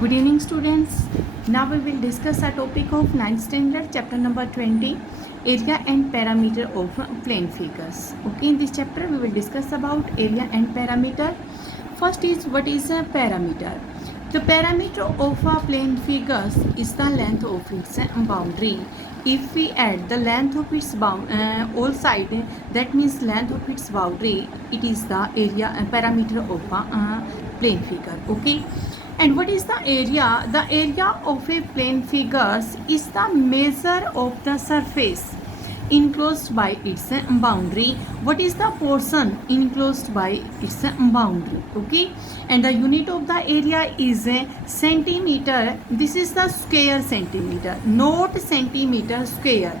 Good evening, students. Now we will discuss a topic of 9th standard, chapter number 20, area and parameter of plane figures. Okay, in this chapter we will discuss about area and parameter. First is what is a parameter. The parameter of a plane figures is the length of its boundary. If we add the length of its all side, that means length of its boundary, it is the area parameter of a plane figure. Okay. And what is the area? The area of a plane figures is the measure of the surface enclosed by its boundary. What is the portion enclosed by its boundary? Okay, and the unit of the area is a centimeter. This is the square centimeter, not centimeter square.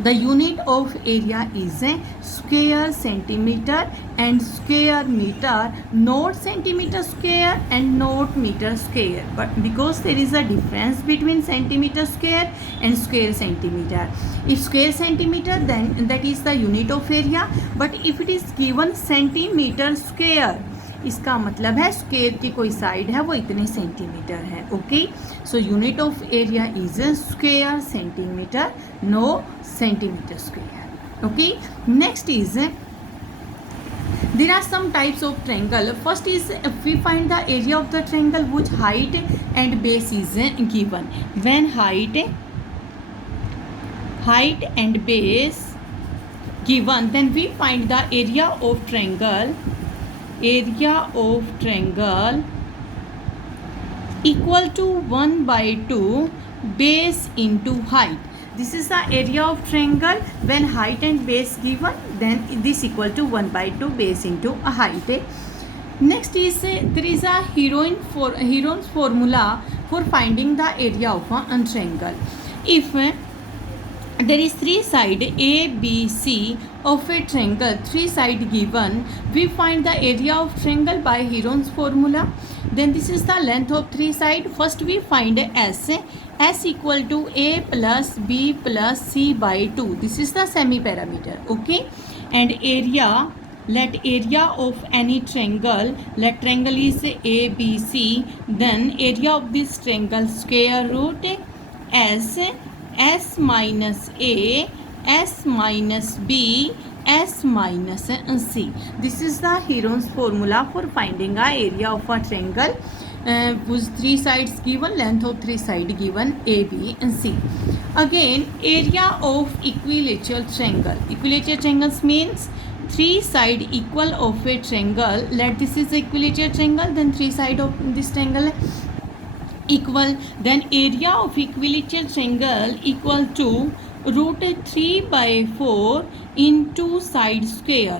The unit of area is a square centimeter and square meter, not centimeter square and not meter square. But because there is a difference between centimeter square and square centimeter. If square centimeter, then that is the unit of area. But if it is given centimeter square, इसका मतलब है square की कोई side है वो इतने centimetre है. Okay, so unit of area is square centimetre, no centimetre square. Okay, next is there are some types of triangle. First is we find the area of the triangle whose height and base is given. When height and base given, then we find the area of triangle equal to 1/2 base into height. This is the area of triangle when height and base given, then this equal to 1/2 base into a height. Next is there is a Heron's formula for finding the area of a triangle. If there is three side A, B, C of a triangle, three side given, we find the area of triangle by Heron's formula. Then this is the length of three side. First we find S equal to A plus B plus C by 2. This is the semi parameter. Okay, and area, let area of any triangle, let triangle is A, B, C, then area of this triangle square root S minus A, S minus B, S minus C. This is the Heron's formula for finding a area of a triangle whose three sides given, length of three sides given A, B and C. Again, area of equilateral triangle. Equilateral triangles means three side equal of a triangle. Let this is equilateral triangle, then three side of this triangle equal, then area of equilateral triangle equal to root 3/4 into side square,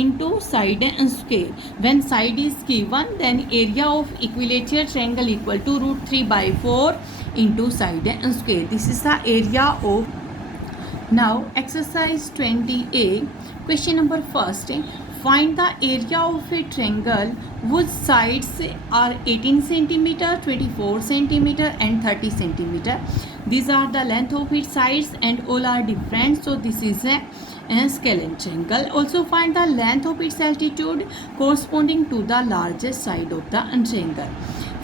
into side and square. When side is given, then area of equilateral triangle equal to root 3/4 into side and square. This is the area of. Now exercise 20A, question number first. Find the area of a triangle whose sides are 18 centimeter, 24 centimeter and 30 centimeter. These are the length of its sides and all are different. So this is a scalene triangle. Also find the length of its altitude corresponding to the largest side of the triangle.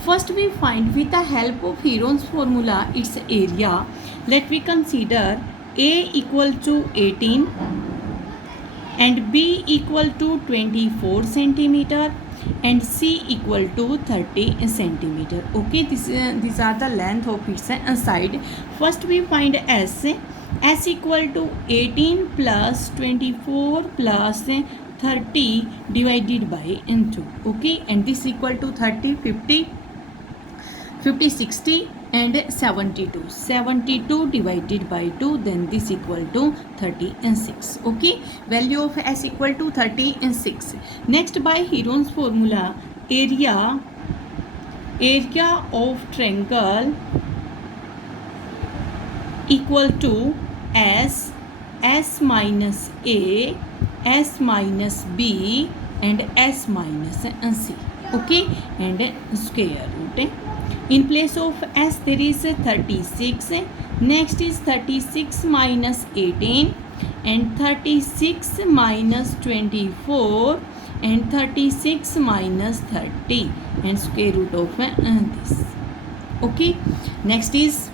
First we find with the help of Heron's formula its area. Let me consider A equal to 18 and B equal to 24 centimeter and C equal to 30 centimeter. Okay, these are the length of its side. First we find S equal to 18 plus 24 plus 30 divided by 2. Okay, and this equal to 30, 50, 60 and 72 divided by 2, then this equal to 36. Okay, value of S equal to 36. Next, by Heron's formula, area of triangle equal to S minus A, S minus B and S minus C. Okay, and square root. In place of S there is 36. Next is 36 minus 18 and 36 minus 24 and 36 minus 30 and square root of this. Okay, next is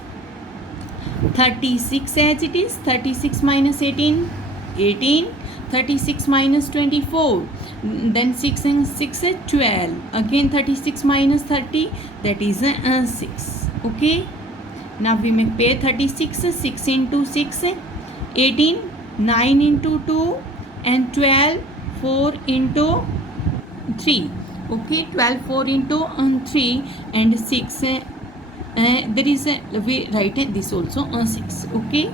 36 as it is. 36 minus 18, 18. 36 minus 24, then 6 and 6 is 12. Again 36 minus 30, that is 6. Okay, now we make pair 36, 6 into 6, 18, 9 into 2 and 12, 4 into 3. Okay, 12, 4 into 3 and 6. There is we write this also 6. Okay,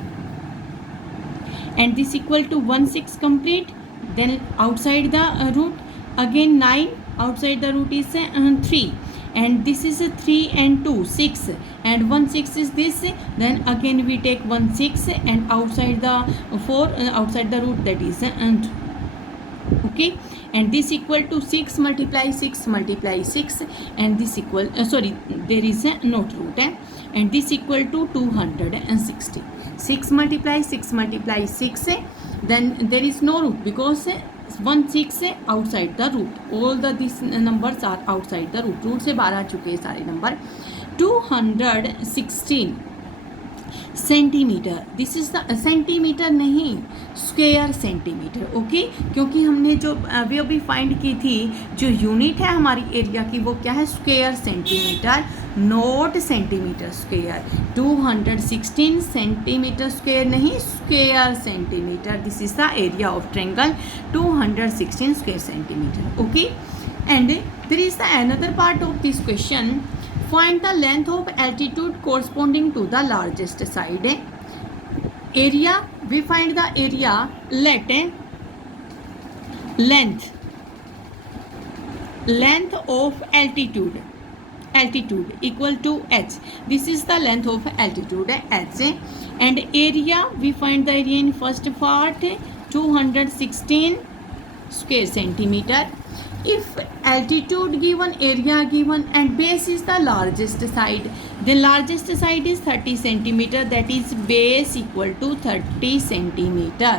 and this equal to 1 6 complete. Then outside the root again 9, outside the root is 3, and this is 3 and 2 6, and 1 6 is this. Then again we take 1 6 and outside the 4, outside the root, that is 2. Okay, and this equal to 6 multiply 6 multiply 6, and this equal sorry, there is a not root, and this equal to 260. 6 multiply 6 multiply 6, then there is no root because 1 6 outside the root. All the these numbers are outside the root. Root से बाहर आ चुके हैं सारे number. 216 centimetre. This is the centimetre नहीं, square centimetre. Okay, क्योंकि हमने जो वे अभी फाइंड की थी, जो यूनिट है हमारी एरिया की, वो क्या है, square centimetre, not centimetre square. 216 centimetre square नहीं, square centimetre. This is the area of triangle 216 square centimetre. Okay, and there is the another part of this question. Find the length of altitude corresponding to the largest side. Area, we find the area. Let length of altitude equal to h. This is the length of altitude h, and area, we find the area in first part 216 square centimeter. If altitude given, area given, and base is the largest side, then largest side is 30 centimeter, that is base equal to 30 centimeter.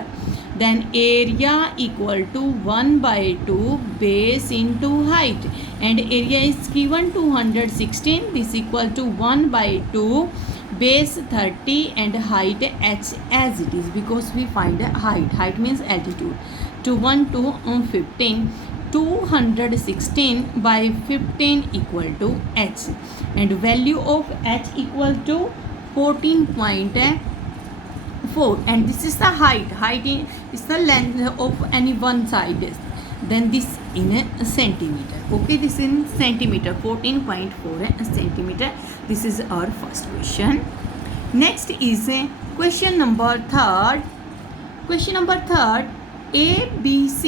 Then area equal to 1 by 2 base into height, and area is given 216, this equal to 1 by 2 base 30 and height h as it is, because we find height means altitude. To 1 to 15, 216 by 15 equal to h, and value of h equal to 14.4, and this is the height is the length of any one side. Then this in a centimeter. Okay, this in centimeter, 14.4 centimeter. This is our first question. Next is question number third. Question number third. ABC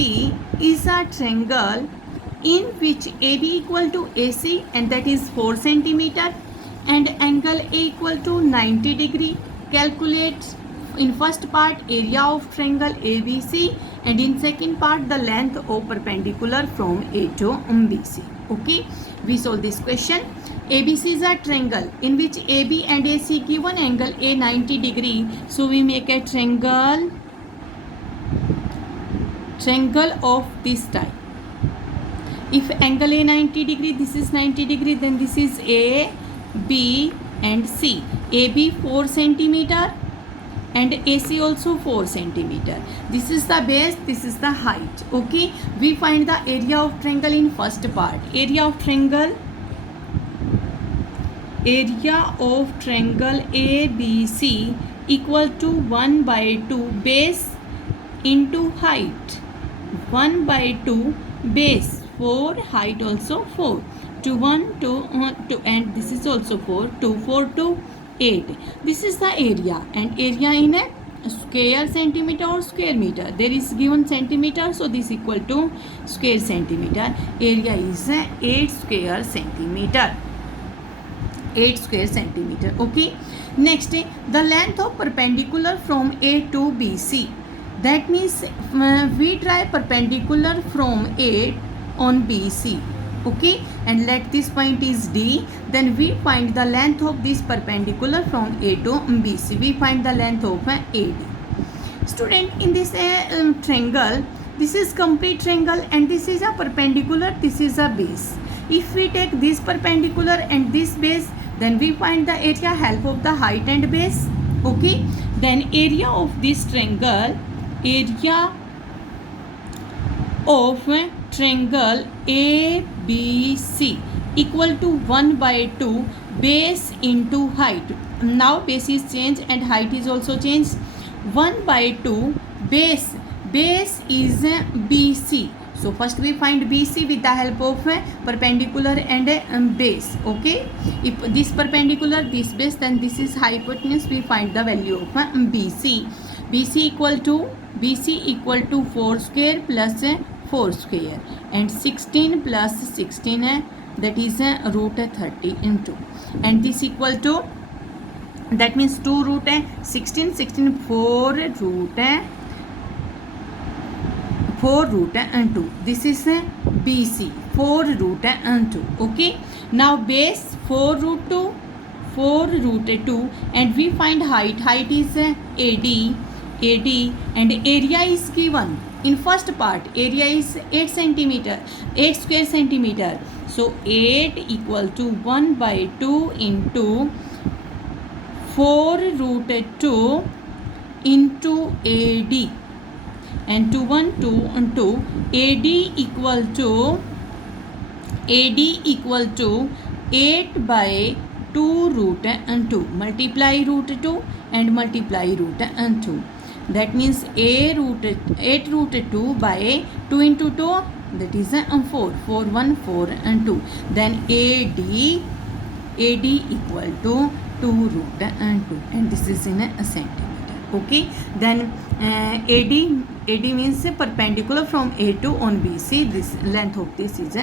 is a triangle in which AB equal to AC, and that is 4 centimeter, and angle A equal to 90 degree. Calculate in first part area of triangle ABC, and in second part the length of perpendicular from A to BC. Okay, we solve this question. ABC is a triangle in which AB and AC given angle A 90 degree. So we make a triangle of this type. If angle A 90 degree, this is 90 degree, then this is A, B and C. AB 4 centimeter and AC also 4 centimeter. This is the base, this is the height. Okay, we find the area of triangle in first part. Area of triangle ABC equal to 1 by 2 base into height. 1 by 2 base, 4, height also 4, to 1 to 2, and this is also 4, 2 4 to 8. This is the area, and area in a square centimeter or square meter. There is given centimeter, so this equal to square centimeter. Area is 8 square centimeter. 8 square centimeter. Okay, next the length of perpendicular from A to BC. That means we try perpendicular from A on BC. Okay, and let this point is D. Then we find the length of this perpendicular from A to BC. We find the length of AD. Student, in this triangle this is complete triangle and this is a perpendicular, this is a base. If we take this perpendicular and this base, then we find the area help of the height and base. Okay, then area of this triangle, area of triangle ABC equal to 1 by 2 base into height. Now base is changed and height is also changed. 1 by 2 base is BC. So first we find BC with the help of perpendicular and base. Okay, if this perpendicular, this base, then this is hypotenuse. We find the value of BC. BC equal to 4 square plus 4 square and 16 plus 16 that is root 30 into, and this equal to, that means 2 root 16 4 root and 2. This is BC, 4 root and 2. Okay, now base 4 root 2 and we find height is AD and area is given in first part. Area is 8 square centimeter. So 8 equal to 1 by 2 into 4 root 2 into AD, and 2 1 2 and 2 AD equal to 8 by 2 root and 2, multiply root 2 and multiply root and 2. That means 8 root 2 by 2 into 2, that is 4 1 4 and 2. Then AD equal to 2 root and 2, and this is in a centimeter. Okay, then AD means perpendicular from A to on BC. This length of this is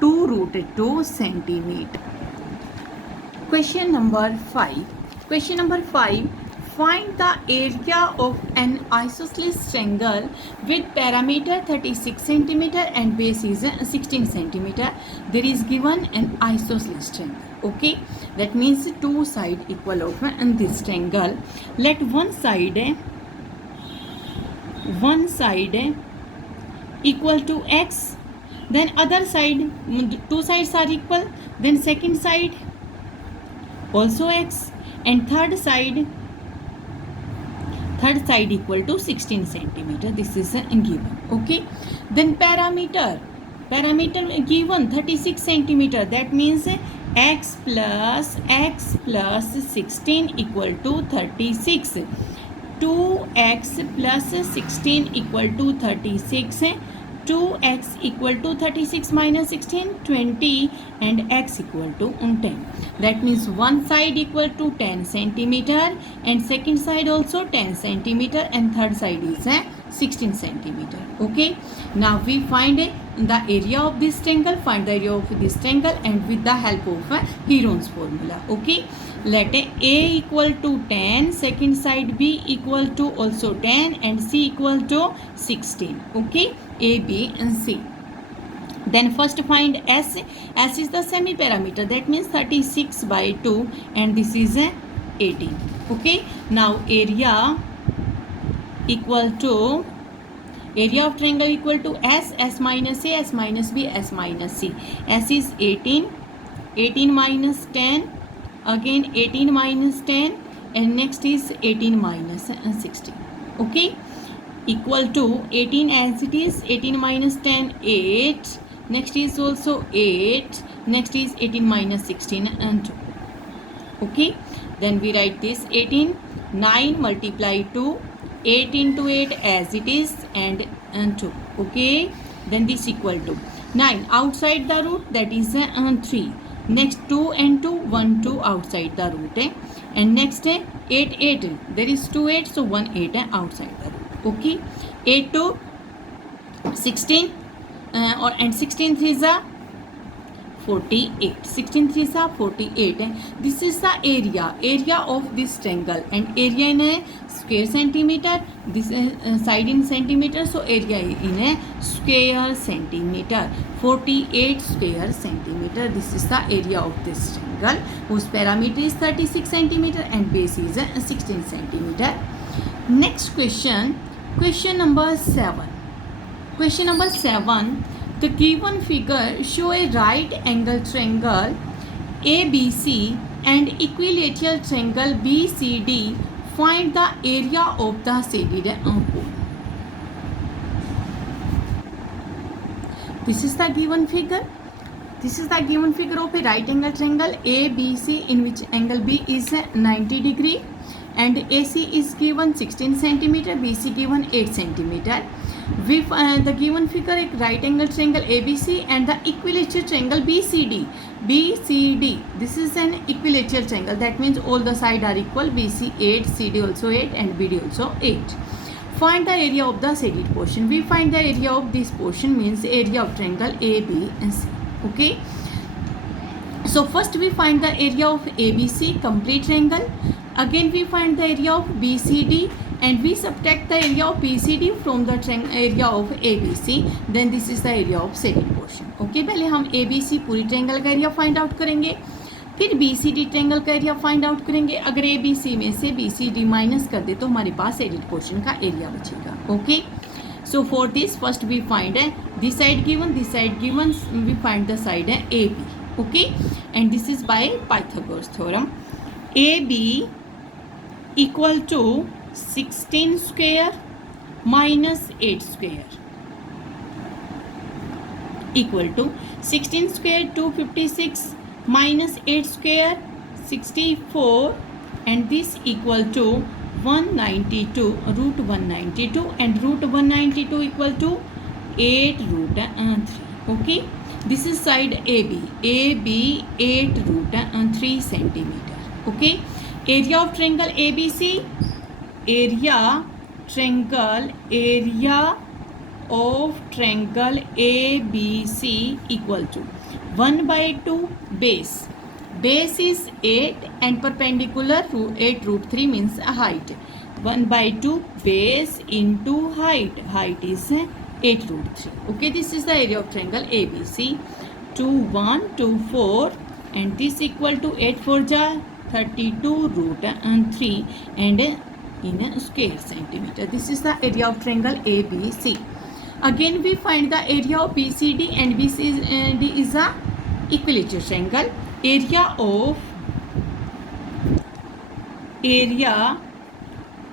2 root 2 centimeter. Question number 5. Find the area of an isosceles triangle with perimeter 36 cm and base is 16 cm. There is given an isosceles triangle. Okay, that means two sides equal of this triangle. Let one side equal to x, then other side, two sides are equal, then second side also x, and third side equal to 16 centimeter. This is given. Okay, then parameter given 36 centimeter. That means x plus 16 equal to 36. 2x plus 16 equal to 36. 2x equal to 36 minus 16, 20, and x equal to 10. That means one side equal to 10 centimeter and second side also 10 centimeter and third side is 16 centimeter. Okay, now we find the area of this triangle. Find the area of this triangle and with the help of Heron's formula. Okay, let A equal to 10, second side B equal to also 10 and C equal to 16. Okay, A, B and C. Then first find S. S is the semi parameter, that means 36 by 2 and this is 18. Okay, now area equal to, area of triangle equal to S minus A, S minus B, S minus C. S is 18, 18 minus 10, again 18 minus 10 and next is 18 minus 16. Okay, equal to 18 as it is, 18 minus 10, 8, next is also 8, next is 18 minus 16 and 2. Okay, then we write this 18, 9 multiply 2, 8 into 8 as it is and 2. Okay, then this equal to 9 outside the root, that is 3. Next 2 and 2, 1 2 outside the root and next 8 8, there is 2 8, so 1 8 outside the root. Okay, 8 to 16 and 16 3 is 48. 16 3 is 48. This is the area of this triangle, and area in a square centimeter, this side in centimeter, so area in a square centimeter. 48 square centimeter. This is the area of this triangle whose parameter is 36 centimeter and base is 16 centimeter. Next question number 7. Question number 7. The given figure show a right angle triangle ABC and equilateral triangle BCD. Find the area of the shaded pole. This is the given figure. This is the given figure of a right angle triangle ABC in which angle B is 90 degree and AC is given 16 centimeter, BC given 8 centimeter. The given figure a right angle triangle ABC and the equilateral triangle BCD. BCD, this is an equilateral triangle, that means all the sides are equal. BC 8, CD also 8 and BD also 8. Find the area of the shaded portion. We find the area of this portion means area of triangle AB and C. Okay, so first we find the area of ABC, complete triangle. Again we find the area of BCD and we subtract the area of BCD from the area of ABC. Then this is the area of shaded portion. Okay, पहले हम ABC पूरी triangle का area find out करेंगे, फिर BCD triangle का area find out करेंगे. अगर ABC में से BCD माइनस कर दे तो हमारे पास shaded पोर्शन का एरिया बचेगा. Okay, so for this first we find this side given, we find the side AB. Okay, and this is by Pythagoras theorem. AB equal to 16 square minus 8 square equal to 16 square 256 minus 8 square 64 and this equal to 192 root 192 and root 192 equal to 8 root 3. Okay, this is side AB. AB 8 root 3 centimeter. Okay, area of triangle ABC, area of triangle ABC equal to 1 by 2 base. Base is 8 and perpendicular to 8 root 3 means a height. 1 by 2 base into height. Height is 8 root 3. Okay, this is the area of triangle ABC. 2, 1, 2, 4 and this equal to 8 4 ja 32 root 3 and in a square centimeter. This is the area of triangle ABC. Again we find the area of BCD and BCD is a equilateral triangle. Area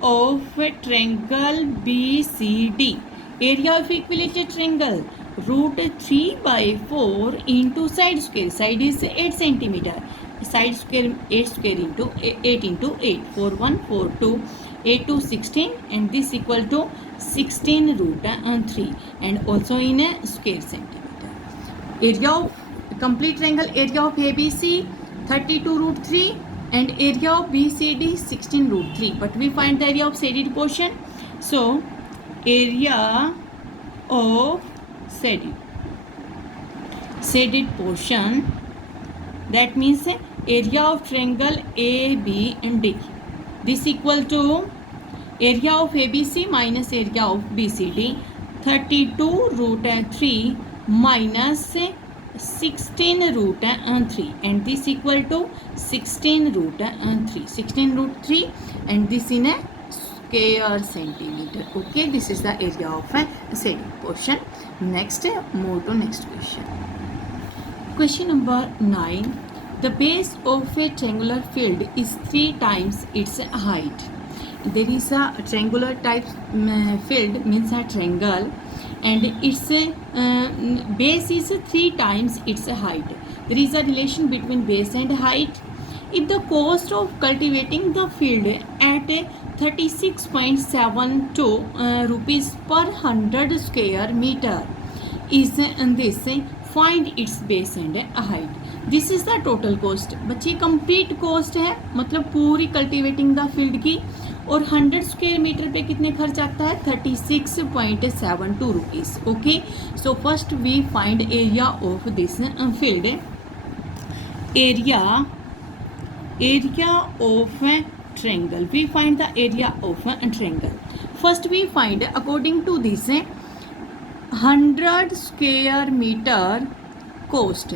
of triangle BCD, area of equilateral triangle, root 3 by 4 into side square. Side is 8 centimeter. Side square 8 square into 8 into 8. 4 1 4 2 8 2 16 and this equal to 16 root 3 and also in a square centimeter. Area of complete triangle, area of ABC 32 root 3 and area of BCD 16 root 3. But we find the area of shaded portion. So area of shaded portion, that means area of triangle AB and D. This equal to area of ABC minus area of BCD. 32 root 3 minus 16 root 3 and this equal to 16 root 3. 16 root 3 and this in a square centimeter. Okay, this is the area of shaded portion. Next, move to next question. Question number 9. The base of a triangular field is 3 times its height. There is a triangular type field, means a triangle, and its base is 3 times its height. There is a relation between base and height. If the cost of cultivating the field at 36.72 rupees per 100 square meter is this, find its base and height. This is the total cost. बच्चे complete cost है, मतलब पूरी cultivating the field की, और 100 square metre पे कितने खर्च आता है 36.72 rupees. Okay, so first we find area of this field. Area of triangle, we find the area of a triangle. First we find according to this 100 square meter cost.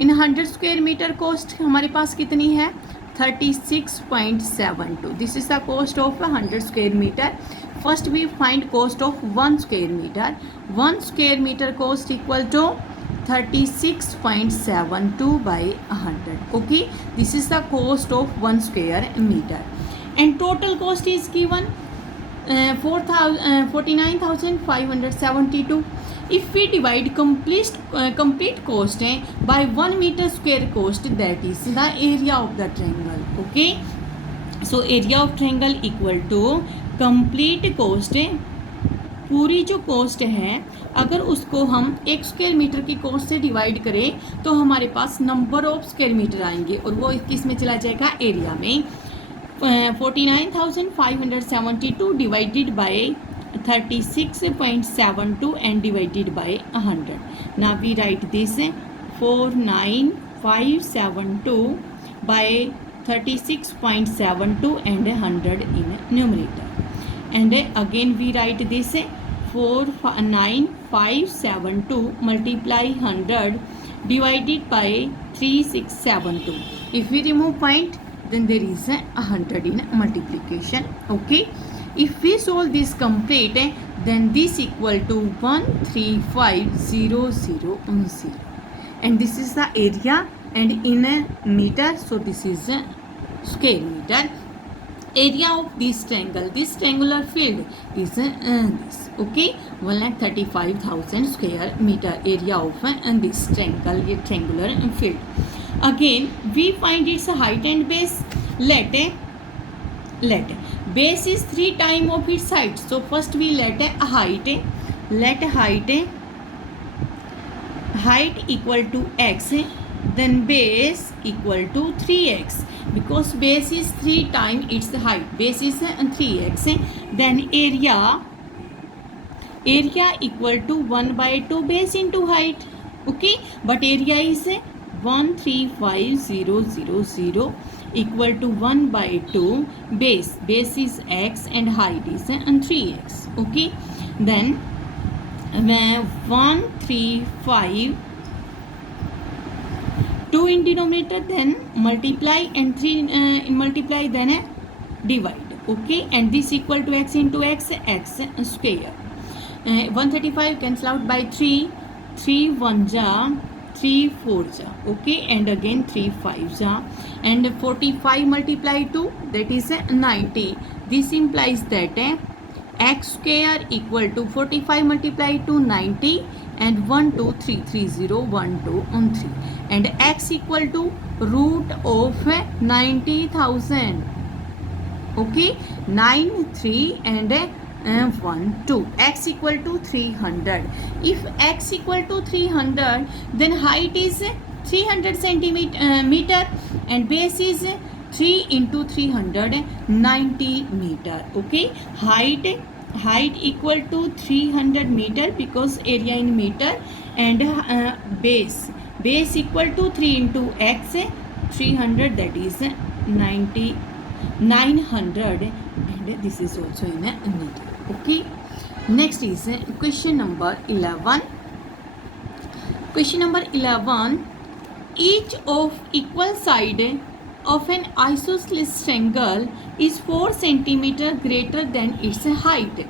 इन 100 square metre cost हमारे पास कितनी है 36.72. This is the cost of 100 square metre. first we find cost of 1 square meter. 1 square meter cost equal to 36.72 by 100. Okay, this is the cost of 1 square meter, and total cost is given 49,572. If we divide complete cost by 1 meter square cost, that is the area of the triangle. Okay, so area of triangle equal to complete cost, पूरी जो cost है अगर उसको हम 1 square metre की cost से divide करें तो हमारे पास नंबर ऑफ स्क्वायर मीटर आएंगे और वो किस में चला जाएगा, एरिया में. 49,572 divided by 36.72 and divided by 100. Now we write this 49,572 by 36.72 and 100 in numerator. And again we write this 49,572 multiply 100 divided by 3672. If we remove point, then there is 100 in multiplication. Okay, if we solve this complete, then this equal to 135,000, and this is the area and in a meter, so this is a square meter. Area of this triangular field is this. Okay, 135,000 square meter area of this triangular field. Again we find its height and base. Let base is 3 times of its height, so first we let height equal to x, then base equal to 3x, because base is 3 times its height, base is 3x. Then area equal to 1 by 2 base into height. Okay, but area is 135,000 equal to 1 by 2 base is x and height is 3x. Okay, then 135 2 in denominator, then multiply and 3 in multiply, then divide. Okay, and this equal to x into x square. 135 cancel out by 3 1 ja 3 4 ja. Okay, and again 3 5 ja, and 45 multiply 2, that is 90. This implies that x square equal to 45 multiply to 90 and 1 2 3 3 0 1 2 on 3, and x equal to root of 90,000. Okay, 9 3 and 1 2, x equal to 300. If x equal to 300, then height is 300 centimeter and base is 3 into 300 90 meter. Okay, height equal to 300 meter because area in meter, and base equal to 3 into x 300, that is 900, and this is also in a meter. Okay, next is question number 11. Question number 11, each of equal side of an isosceles triangle is 4 centimeter greater than its height.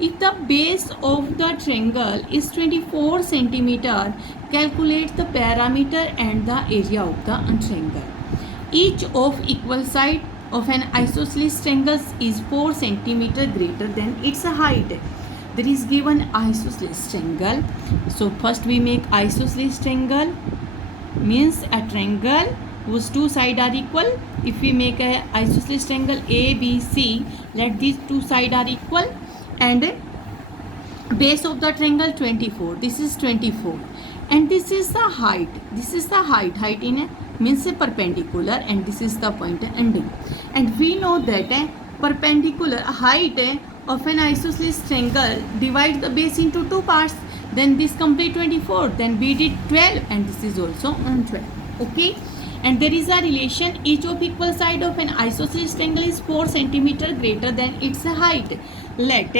If the base of the triangle is 24 centimeter, calculate the perimeter and the area of the triangle. Each of equal side of an isosceles triangle is 4 centimeter greater than its height. There is given isosceles triangle. So first we make isosceles triangle, means a triangle whose 2 sides are equal. If we make a isosceles triangle ABC, let these 2 sides are equal, and base of the triangle 24. This is 24, and this is the height. Height in a means a perpendicular, and this is the point ending. And we know that perpendicular height of an isosceles triangle divide the base into 2 parts. Then this complete 24, then we did 12, and this is also 12. Okay, and there is a relation, each of equal side of an isosceles triangle is 4 centimeter greater than its height. Let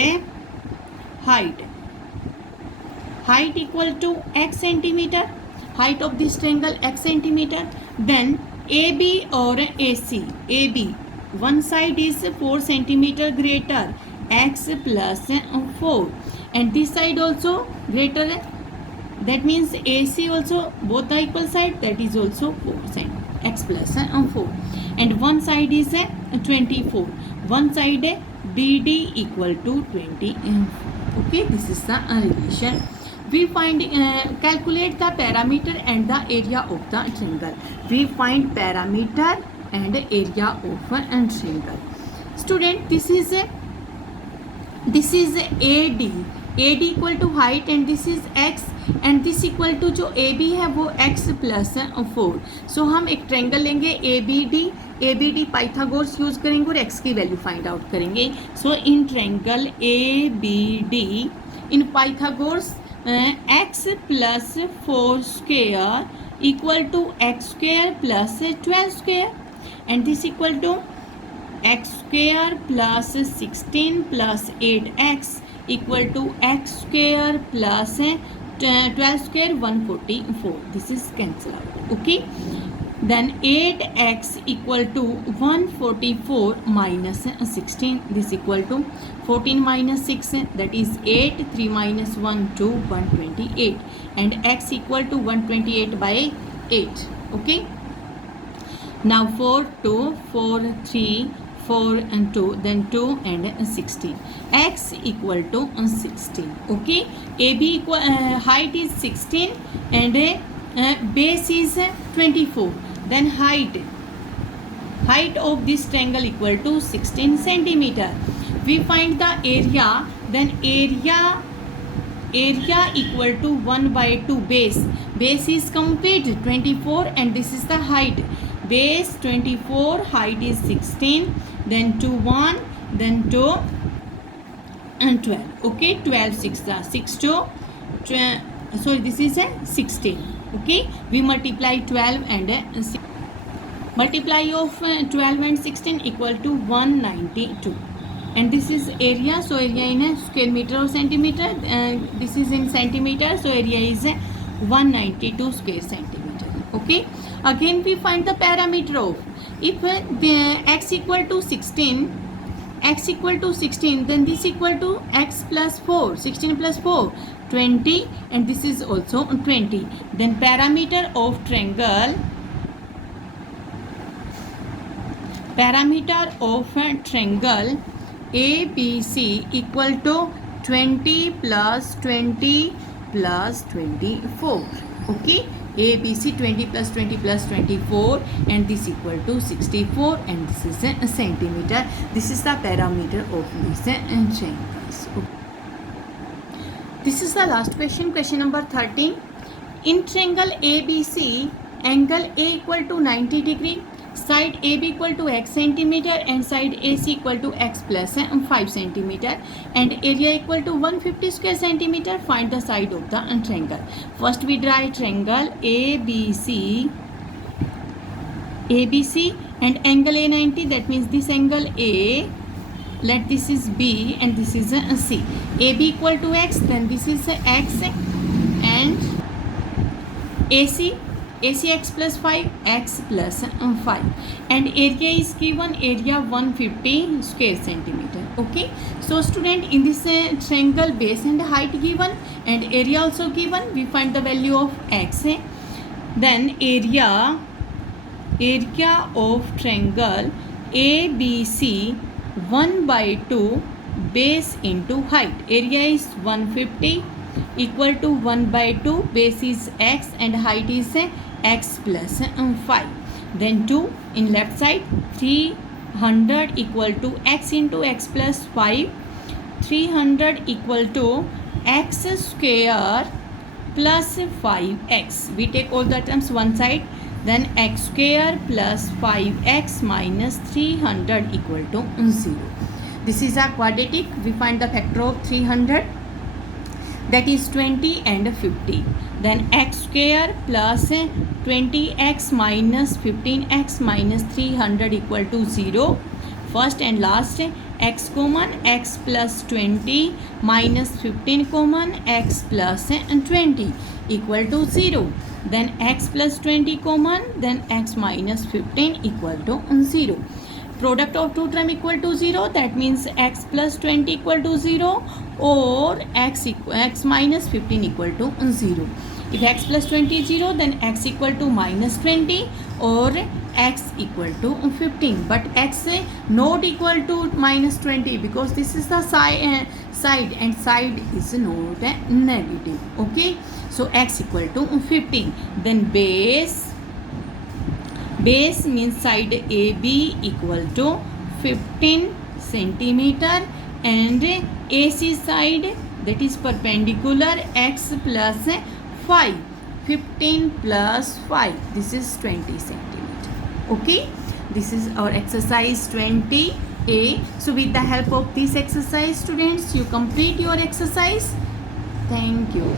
height equal to x centimeter, height of this triangle x centimeter. Then AB or AC, AB one side is 4 centimeter greater, x plus 4, and this side also greater, that means AC also both the equal side, that is also 4 cent, x plus 4, and one side is 24, one side BD equal to 20. Okay, this is the relation. We find calculate the parameter and the area of the triangle. We find parameter and area of a triangle. Student, this is AD, AD equal to height, and this is x, and this equal to जो A B है वो x plus 4. सो हम एक triangle लेंगे A B D Pythagoras use करेंगे और x की value find out करेंगे. So in triangle A B D in Pythagoras x plus 4 square equal to x square plus 12 square, and this equal to x square plus 16 plus 8x equal to x square plus 12 square 144. This is cancel out. Okay, then 8x equal to 144 minus 16. This equal to 14 minus 6, that is 8. 3 minus 1 2, 128, and x equal to 128 by 8. Okay, now 4 2 4 3 4 and 2, then 2 and 16, x equal to 16. Okay, AB equal height is 16 and base is 24, then height of this triangle equal to 16 centimeter. We find the area, then area equal to 1 by 2 base is complete 24, and this is the height, base 24, height is 16, then 2 1, then 2 and 12. Okay, 12 6 6 2 so this is a 16. Okay, we multiply 12 and multiply of 12 and 16 equal to 192, and this is area. So area in a square meter or centimeter, this is in centimeter, so area is 192 square centimeter. Okay, again we find the parameter of, if the x equal to 16, then this equal to x plus 4, 16 plus 4 20, and this is also 20. Then parameter of triangle ABC equal to 20 plus 20 plus 24. Okay, ABC 20 plus 20 plus 24, and this equal to 64, and this is a centimeter. This is the parameter of this triangles. This is the last question, question number 13. In triangle ABC, angle A equal to 90 degree, side AB equal to x centimeter, and side AC equal to x plus 5 centimeter, and area equal to 150 square centimeter. Find the side of the triangle. First we draw a triangle ABC, and angle A 90, that means this angle A, let this is B and this is C. AB equal to x, then this is x, and AC x plus 5, x plus 5, and area is given, area 150 square centimeter. Okay, so student, in this triangle base and height given and area also given, we find the value of x. Then area of triangle ABC 1 by 2 base into height. Area is 150 equal to 1 by 2, base is x and height is x plus 5. Then 2 in left side, 300 equal to x into x plus 5. 300 equal to x square plus 5x. We take all the terms one side, then x square plus 5x minus 300 equal to 0. This is a quadratic. We find the factor of 300, that is 20 and 50. Then x square plus 20x minus 15x minus 300 equal to 0. First and last, x common, x plus 20 minus 15 common, x plus 20 equal to 0. Then x plus 20 common, then x minus 15 equal to 0. product of two term equal to 0, that means x plus 20 equal to 0 or x minus 15 equal to 0. If x plus 20 is 0, then x equal to minus 20 or x equal to 15. But x not equal to minus 20 because this is the side and side is not negative. Okay, so x equal to 15. Then base means side AB equal to 15 centimeter and AC side, that is perpendicular, x plus 5, 15 plus 5, this is 20 centimeter. Okay, this is our exercise 20A. So with the help of this exercise, students, you complete your exercise. Thank you.